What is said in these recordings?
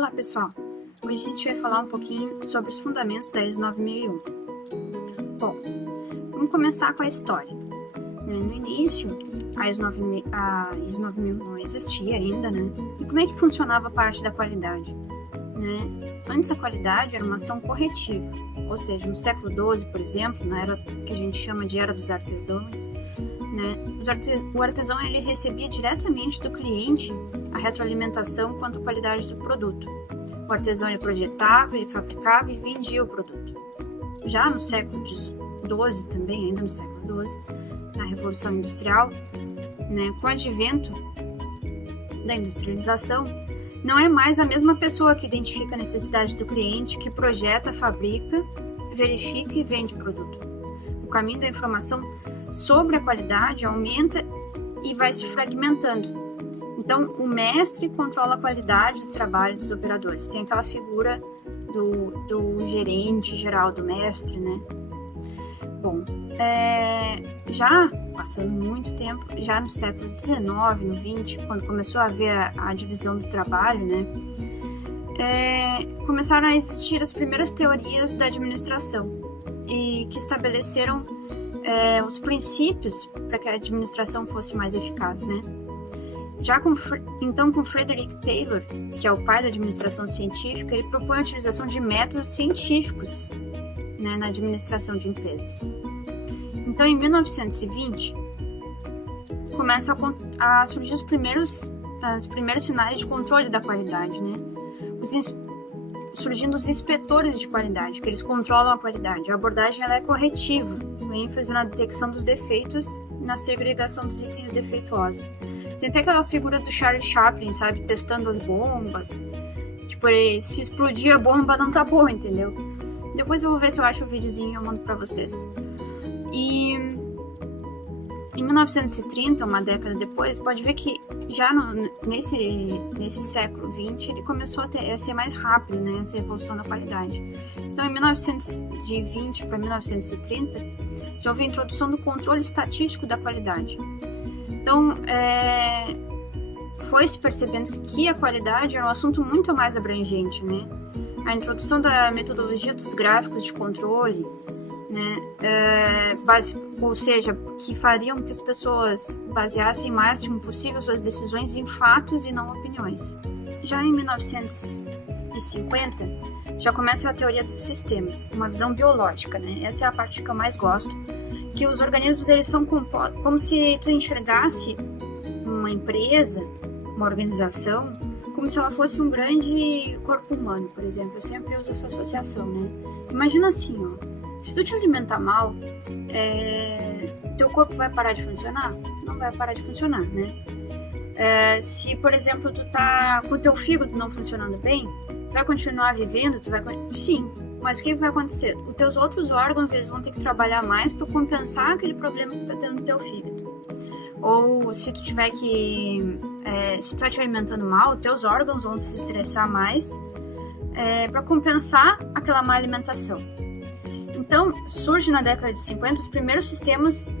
Olá pessoal, hoje a gente vai falar um pouquinho sobre os fundamentos da ISO 9001. Bom, vamos começar com a história. No início, a ISO 9001 não existia ainda, né? E como é que funcionava a parte da qualidade? Antes a qualidade era uma ação corretiva, ou seja, no século XII, por exemplo, na era que a gente chama de Era dos Artesãos, o artesão ele recebia diretamente do cliente a retroalimentação quanto à qualidade do produto. O artesão ele projetava, ele fabricava e vendia o produto. Já no século XII também, ainda no século XII, na Revolução Industrial, com o advento da industrialização, não é mais a mesma pessoa que identifica a necessidade do cliente, que projeta, fabrica, verifica e vende o produto. O caminho da informação sobre a qualidade aumenta e vai se fragmentando. Então, o mestre controla a qualidade do trabalho dos operadores. Tem aquela figura do gerente geral, do mestre, Bom, já passando muito tempo, já no século XIX, no XX, quando começou a haver a divisão do trabalho, começaram a existir as primeiras teorias da administração e que estabeleceram os princípios para que a administração fosse mais eficaz, Já com Frederick Taylor, que é o pai da administração científica, ele propõe a utilização de métodos científicos na administração de empresas. Então, em 1920, começam a surgir os primeiros sinais de controle da qualidade, surgindo os inspetores de qualidade, que eles controlam a qualidade. A abordagem ela é corretiva, com ênfase na detecção dos defeitos e na segregação dos itens defeituosos. Tem até aquela figura do Charlie Chaplin, sabe, testando as bombas. Tipo, se explodir a bomba não tá boa, entendeu? Depois eu vou ver se eu acho o videozinho e eu mando pra vocês. E em 1930, uma década depois, pode ver que já nesse século XX ele começou a ser mais rápido, essa evolução da qualidade. Então, em 1920 para 1930, já houve a introdução do controle estatístico da qualidade. Então, foi se percebendo que a qualidade era um assunto muito mais abrangente, A introdução da metodologia dos gráficos de controle, ou seja, que fariam que as pessoas baseassem o máximo possível suas decisões em fatos e não opiniões. Já em 1950, já começa a teoria dos sistemas, uma visão biológica, Essa é a parte que eu mais gosto, que os organismos eles são como se tu enxergasse uma empresa, uma organização, como se ela fosse um grande corpo humano, por exemplo. Eu sempre uso essa associação, Imagina assim, se tu te alimentar mal, teu corpo vai parar de funcionar? Não vai parar de funcionar, se, por exemplo, tu tá com o teu fígado não funcionando bem, tu vai continuar vivendo? Sim, mas o que vai acontecer? Os teus outros órgãos eles vão ter que trabalhar mais para compensar aquele problema que tu tá tendo no teu fígado. Ou se tu tiver se tu tá te alimentando mal, os teus órgãos vão se estressar mais para compensar aquela má alimentação. Então, surge na década de 50 os primeiros sistemas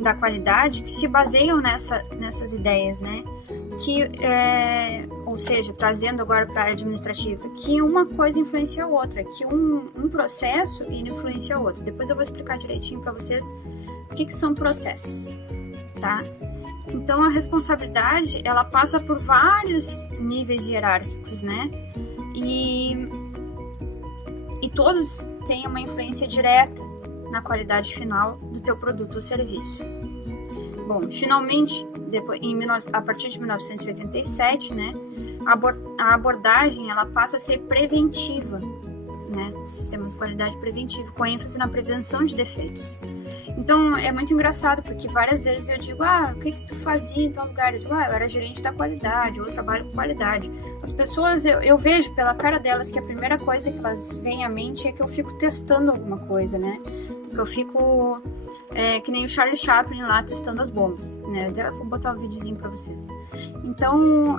da qualidade que se baseiam nessas ideias, ou seja, trazendo agora para a área administrativa, que uma coisa influencia a outra, que um processo influencia o outro. Depois eu vou explicar direitinho para vocês o que são processos, tá? Então, a responsabilidade, ela passa por vários níveis hierárquicos, E todos têm uma influência direta na qualidade final do teu produto ou serviço. Bom, finalmente, a partir de 1987, a abordagem ela passa a ser preventiva, sistemas de qualidade preventivo, com ênfase na prevenção de defeitos. Então, é muito engraçado, porque várias vezes eu digo, o que tu fazia em tal lugar? Eu digo, eu era gerente da qualidade, ou eu trabalho com qualidade. As pessoas, eu vejo pela cara delas que a primeira coisa que elas veem à mente é que eu fico testando alguma coisa, Que eu fico, que nem o Charlie Chaplin lá, testando as bombas, Eu vou botar um videozinho pra vocês. Então,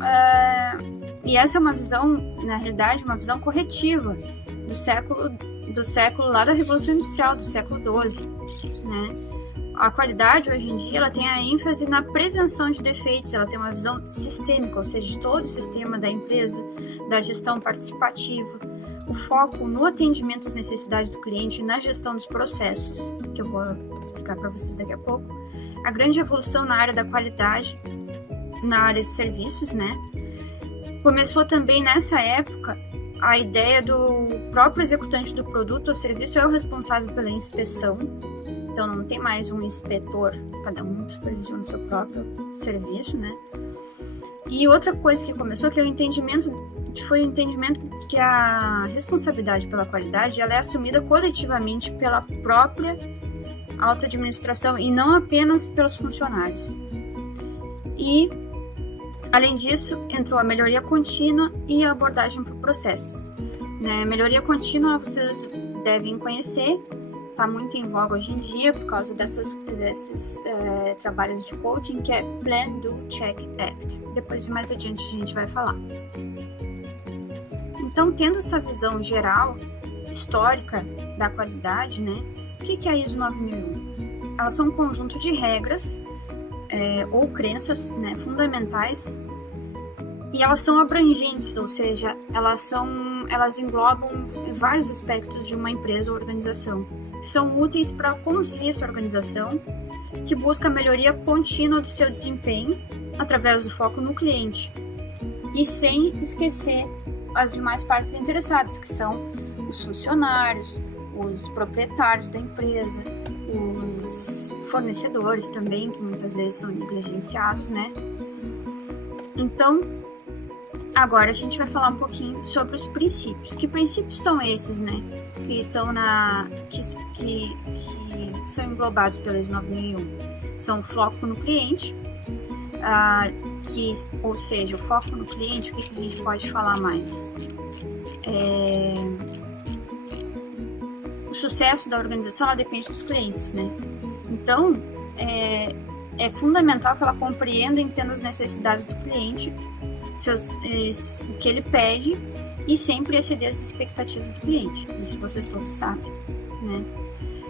e essa é uma visão, na realidade, uma visão corretiva do século lá da Revolução Industrial, do século XII, a qualidade hoje em dia ela tem a ênfase na prevenção de defeitos, ela tem uma visão sistêmica, ou seja, de todo o sistema da empresa, da gestão participativa, o foco no atendimento às necessidades do cliente e na gestão dos processos, que eu vou explicar para vocês daqui a pouco, a grande evolução na área da qualidade, na área de serviços, né? Começou também nessa época a ideia do próprio executante do produto ou serviço é o responsável pela inspeção. Então não tem mais um inspetor, cada um supervisiona o seu próprio serviço, né? E outra coisa que começou que foi o entendimento que a responsabilidade pela qualidade ela é assumida coletivamente pela própria alta administração e não apenas pelos funcionários. E além disso, entrou a melhoria contínua e a abordagem por processos. Né? Melhoria contínua vocês devem conhecer, está muito em voga hoje em dia por causa desses trabalhos de coaching, que é Plan, Do, Check, Act. Depois, mais adiante, a gente vai falar. Então, tendo essa visão geral, histórica da qualidade, né? O que é a ISO 9001? Elas são um conjunto de regras ou crenças, né, fundamentais, e elas são abrangentes, ou seja, elas englobam vários aspectos de uma empresa ou organização, que são úteis para conduzir essa organização, que busca a melhoria contínua do seu desempenho através do foco no cliente, e sem esquecer as demais partes interessadas, que são os funcionários, os proprietários da empresa, os fornecedores também, que muitas vezes são negligenciados, né? Então, agora a gente vai falar um pouquinho sobre os princípios. Que princípios são esses, né? Que estão que são englobados pela ISO 9001. São o foco no cliente, ou seja, o foco no cliente, o que a gente pode falar mais? O sucesso da organização ela depende dos clientes, né? Então, é fundamental que ela compreenda e entenda as necessidades do cliente, o que ele pede e sempre exceder as expectativas do cliente. Isso vocês todos sabem, né?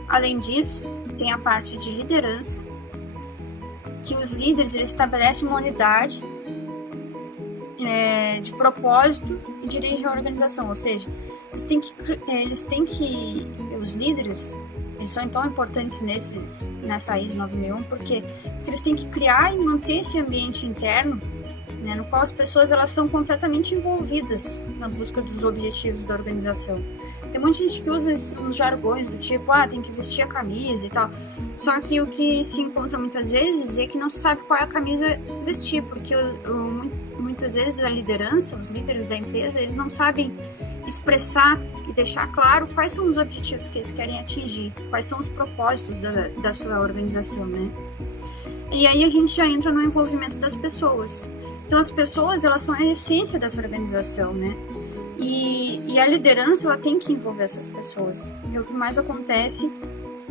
Além disso, tem a parte de liderança, que os líderes eles estabelecem uma unidade de propósito e dirigem a organização, ou seja, os líderes eles são tão importantes nessa ISO 9001 porque eles têm que criar e manter esse ambiente interno, né, no qual as pessoas elas são completamente envolvidas na busca dos objetivos da organização. Tem muita gente que usa uns jargões do tipo, tem que vestir a camisa e tal. Só que o que se encontra muitas vezes é que não se sabe qual é a camisa vestir, porque muitas vezes a liderança, os líderes da empresa, eles não sabem expressar e deixar claro quais são os objetivos que eles querem atingir, quais são os propósitos da sua organização, né? E aí a gente já entra no envolvimento das pessoas. Então as pessoas, elas são a essência dessa organização, né? E a liderança, ela tem que envolver essas pessoas. E o que mais acontece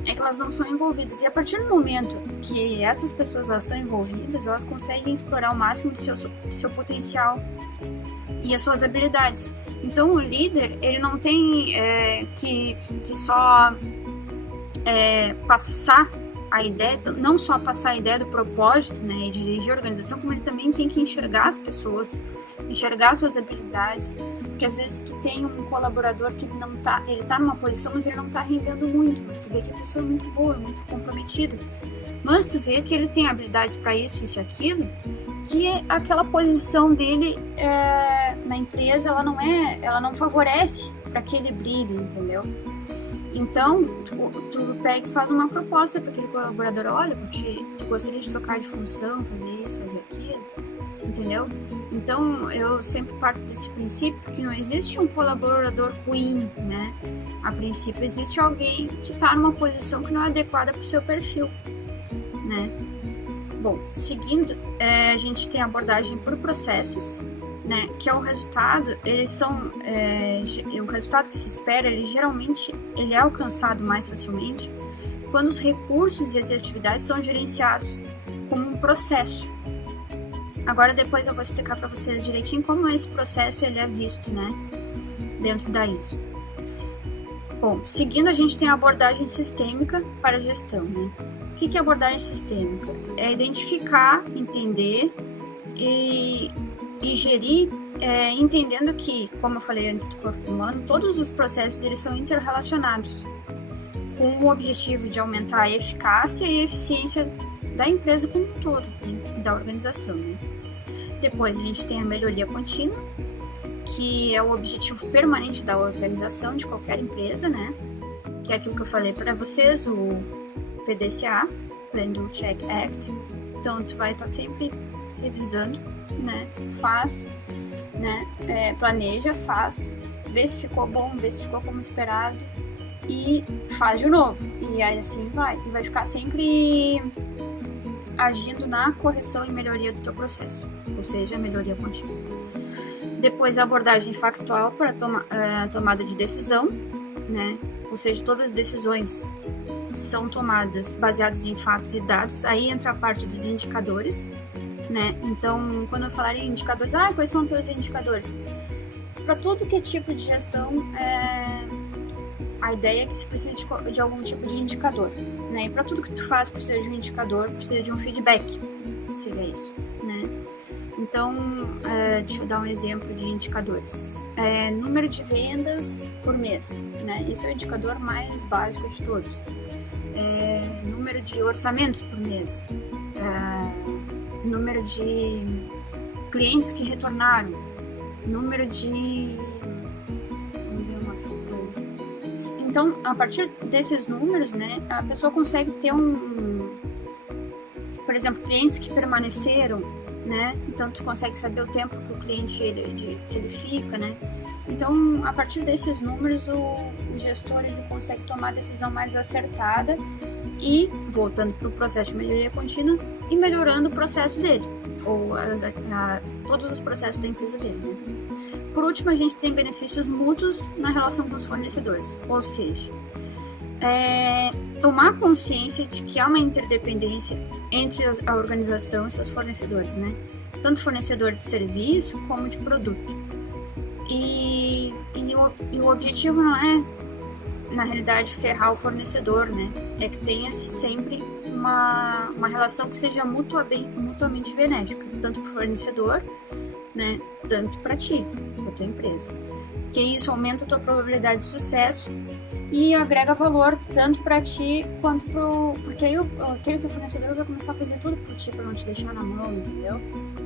é que elas não são envolvidas. E a partir do momento que essas pessoas elas estão envolvidas, elas conseguem explorar o máximo do seu potencial e as suas habilidades. Então o líder, ele não tem que só passar a ideia, não só passar a ideia do propósito, né, e dirigir a organização, como ele também tem que enxergar as pessoas, enxergar suas habilidades, porque às vezes tu tem um colaborador que ele tá numa posição, mas ele não tá rendendo muito, mas tu vê que a pessoa é muito boa, muito comprometida, mas tu vê que ele tem habilidades para isso e aquilo, que aquela posição dele na empresa, ela não favorece para que ele brilhe, entendeu? Então, tu pega e faz uma proposta para aquele colaborador, olha, tu gostaria de trocar de função, fazer isso, fazer aquilo, entendeu? Então, eu sempre parto desse princípio que não existe um colaborador ruim, né? A princípio, existe alguém que está numa posição que não é adequada para o seu perfil, né? Bom, seguindo, a gente tem a abordagem por processos, né, que é o resultado, o resultado que se espera, geralmente é alcançado mais facilmente quando os recursos e as atividades são gerenciados como um processo. Agora depois eu vou explicar para vocês direitinho como esse processo ele é visto, né, dentro da ISO. Bom, seguindo a gente tem a abordagem sistêmica para a gestão, né. que é abordagem sistêmica? É identificar, entender e gerir, entendendo que, como eu falei antes do corpo humano, todos os processos eles são interrelacionados, com o objetivo de aumentar a eficácia e a eficiência da empresa como um todo, né? Da organização. Né? Depois a gente tem a melhoria contínua, que é o objetivo permanente da organização de qualquer empresa, né? Que é aquilo que eu falei para vocês, o PDCA, Plan Do Check Act. Então tu vai estar sempre revisando, né? Faz, né? Planeja, faz, vê se ficou bom, vê se ficou como esperado e faz de novo. E aí assim vai. E vai ficar sempre agindo na correção e melhoria do teu processo, ou seja, melhoria contínua. Depois a abordagem factual para tomada de decisão, né? Ou seja, todas as decisões são tomadas baseadas em fatos e dados. Aí entra a parte dos indicadores, né? Então, quando eu falar em indicadores, quais são os teus indicadores? Para tudo que é tipo de gestão, a ideia é que se precisa de algum tipo de indicador, né? E para tudo que tu faz precisa de um indicador, precisa de um feedback, seria isso, né? Então, deixa eu dar um exemplo de indicadores. Número de vendas por mês, né? Esse é o indicador mais básico de todos. Número de orçamentos por mês. Número de clientes que retornaram. Número de... Vamos ver uma outra coisa. Então, a partir desses números, né, a pessoa consegue ter por exemplo, clientes que permaneceram, né? Então tu consegue saber o tempo que o cliente que ele fica, né? Então, a partir desses números, o gestor ele consegue tomar a decisão mais acertada e voltando para o processo de melhoria contínua e melhorando o processo dele, ou todos os processos da empresa dele, né? Por último, a gente tem benefícios mútuos na relação com os fornecedores, ou seja, tomar consciência de que há uma interdependência entre a organização e seus fornecedores, né? Tanto fornecedor de serviço como de produto. E o objetivo não é, na realidade, ferrar o fornecedor, né? É que tenha sempre uma relação que seja mutuamente benéfica, tanto para o fornecedor, né? Tanto para ti, para tua empresa. Que isso aumenta a tua probabilidade de sucesso e agrega valor tanto para ti quanto porque aí aquele teu fornecedor vai começar a fazer tudo por ti para não te deixar na mão, entendeu?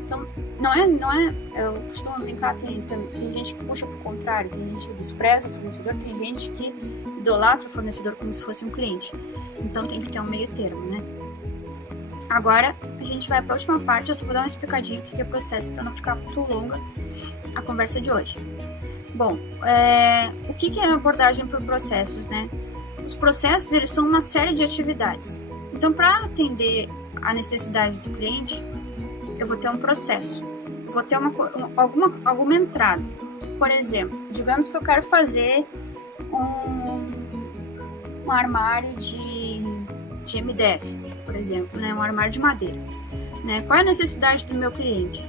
Então, não é, eu costumo brincar, tem gente que puxa pro contrário, tem gente que despreza o fornecedor, tem gente que idolatra o fornecedor como se fosse um cliente. Então tem que ter um meio termo, né? Agora, a gente vai para a última parte, eu só vou dar uma explicadinha do que é processo para não ficar muito longa a conversa de hoje. Bom, o que é abordagem por processos, né? Os processos, eles são uma série de atividades. Então, para atender a necessidade do cliente, eu vou ter um processo. Eu vou ter alguma entrada. Por exemplo, digamos que eu quero fazer um armário de MDF, por exemplo, né? Um armário de madeira. Né? Qual é a necessidade do meu cliente?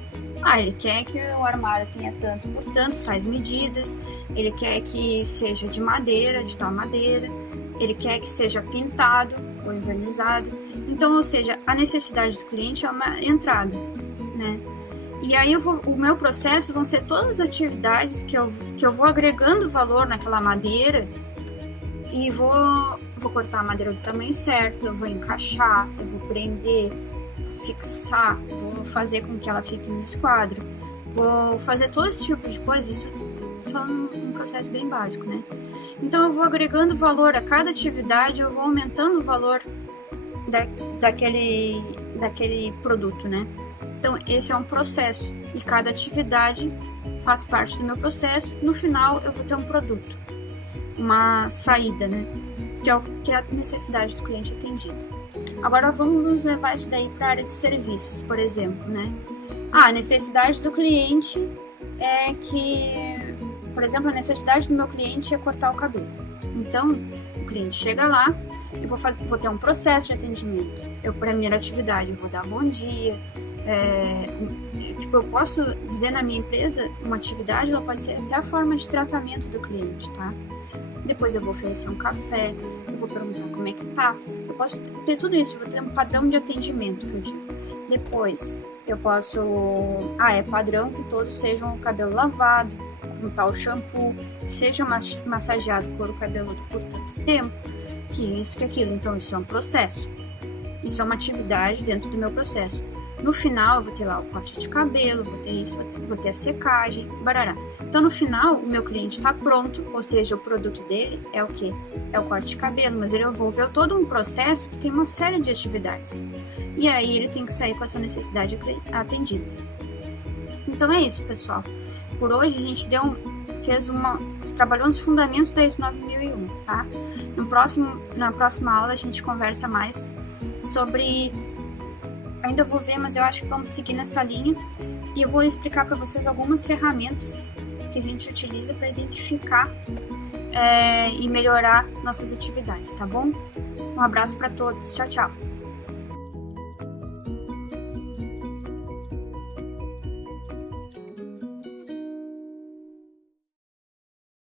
Ele quer que o armário tenha tanto por tanto, tais medidas, ele quer que seja de madeira, de tal madeira, ele quer que seja pintado ou envernizado. Então, ou seja, a necessidade do cliente é uma entrada, né? E aí o meu processo vão ser todas as atividades que eu vou agregando valor naquela madeira e vou cortar a madeira do tamanho certo, eu vou encaixar, eu vou prender, fixar, vou fazer com que ela fique no esquadro, vou fazer todo esse tipo de coisa. Isso é um processo bem básico, né? Então eu vou agregando valor a cada atividade, eu vou aumentando o valor daquele produto, né? Então esse é um processo e cada atividade faz parte do meu processo. No final eu vou ter um produto, uma saída, né? Que é a necessidade do cliente atendida. Agora vamos levar isso daí para a área de serviços, por exemplo, né? A necessidade do cliente é que, por exemplo, a necessidade do meu cliente é cortar o cabelo. Então, o cliente chega lá, eu vou ter um processo de atendimento. Primeira atividade, eu vou dar bom dia. Eu posso dizer na minha empresa, uma atividade, ela pode ser até a forma de tratamento do cliente, tá? Depois eu vou oferecer um café, eu vou perguntar como é que tá. Eu posso ter tudo isso, vou ter um padrão de atendimento que eu digo. Depois, eu posso... é padrão que todos sejam o cabelo lavado, com tal shampoo, que seja massageado o couro cabeludo por tanto tempo, que isso, que aquilo. Então, isso é um processo. Isso é uma atividade dentro do meu processo. No final, eu vou ter lá o corte de cabelo, vou ter isso, vou ter a secagem, barará. Então, no final, o meu cliente está pronto, ou seja, o produto dele é o quê? É o corte de cabelo, mas ele envolveu todo um processo que tem uma série de atividades. E aí, ele tem que sair com a sua necessidade atendida. Então, é isso, pessoal. Por hoje, a gente trabalhou nos fundamentos da ISO 9001, tá? Na próxima aula, a gente conversa mais sobre... Ainda vou ver, mas eu acho que vamos seguir nessa linha. E eu vou explicar para vocês algumas ferramentas que a gente utiliza para identificar e melhorar nossas atividades, tá bom? Um abraço para todos. Tchau, tchau.